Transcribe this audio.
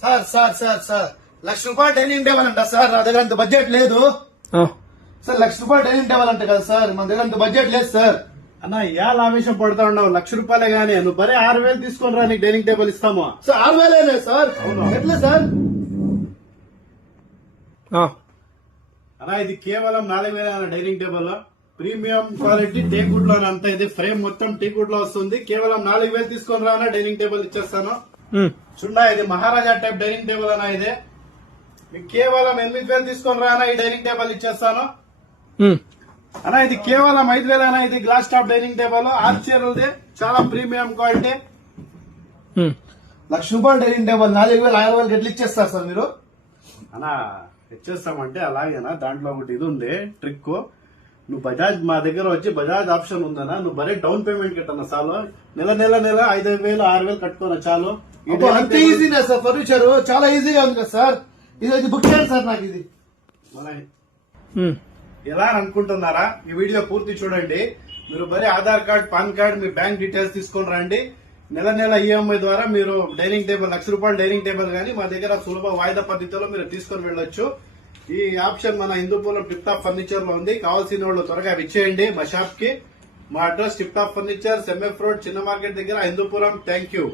Sir sir sir sir ₹1,00,000 dining table అంట sir. నా దగ్గర అంత బడ్జెట్ లేదు సార్. ₹1,00,000 డైనింగ్ టేబుల్ అంట కదా సార్, మన దగ్గర అంత బడ్జెట్ లేదు సార్. అన్న ఇవాళ ఆవేశం పడతా ఉన్నావు. ₹1,00,000 గానీ నువ్వు బరే 6,000 తీసుకొని రా, నీకు డైనింగ్ టేబుల్ ఇస్తాము. Sir 6,000 sir. ఎట్లా సార్? అన్నా ఇది కేవలం 4,000 dining table, premium quality teakwood లో అంత. ఇది ఫ్రేమ్ మొత్తం టేక్వుడ్ లో వస్తుంది. కేవలం 4,000 తీసుకొని రా అన్న, డైనింగ్ టేబుల్ ఇచ్చేస్తాను. చూడా ఇది మహారాజా టైప్ డైనింగ్ టేబుల్ అన్న. ఇది మీకు కేవలం 8,000 తీసుకొని రా అన్న, ఈ డైనింగ్ టేబుల్ ఇచ్చేస్తాను అన్న. ఇది కేవలం 5,000 అన్న. ఇది గ్లాస్ టాప్ డైనింగ్ టేబుల్, ఆర్చర్ది, చాలా ప్రీమియం క్వాలిటీ. ₹1,00,000 డైనింగ్ టేబుల్ 4,000 6,000 ఎట్లా ఇచ్చేస్తారు సార్ మీరు? అన్నా ఇచ్చేస్తామంటే అలాగేనా, దాంట్లో ఒకటి ఇది ఉంది ట్రిక్. నువ్వు బజాజ్ మా దగ్గర వచ్చి బజాజ్ ఆప్షన్ ఉందన్నా, నువ్వు బరే డౌన్ పేమెంట్ కట్టన్నా చాలు. నెల 5,000 6,000 కట్టుకోనా చాలు. అంత ఈజీనా సార్? ఫర్నిచర్ చాలా ఈజీగా ఉంది కదా సార్. ఇది బుక్ చేయండి సార్ నాకు. ఇది ఎలా అని అనుకుంటున్నారా? ఈ వీడియో పూర్తి చూడండి. మీరు బరీ ఆధార్ కార్డ్, పాన్ కార్డ్, మీ బ్యాంక్ డీటెయిల్స్ తీసుకొని రండి. నెల ఈఎంఐ ద్వారా మీరు డైనింగ్ టేబుల్ ₹1,00,000 డైనింగ్ టేబుల్ గానీ మా దగ్గర సులభ వాయిదా పద్ధతిలో మీరు తీసుకొని వెళ్ళొచ్చు. ఈ ఆప్షన్ మన హిందూపురం టిప్ టాప్ ఫర్నిచర్ లో ఉంది. కావాల్సిన వాళ్ళు త్వరగా విచ్చేయండి మా షాప్ కి. మా address tip top furniture, MF road, చిన్న మార్కెట్ దగ్గర, హిందూపురం. Thank you.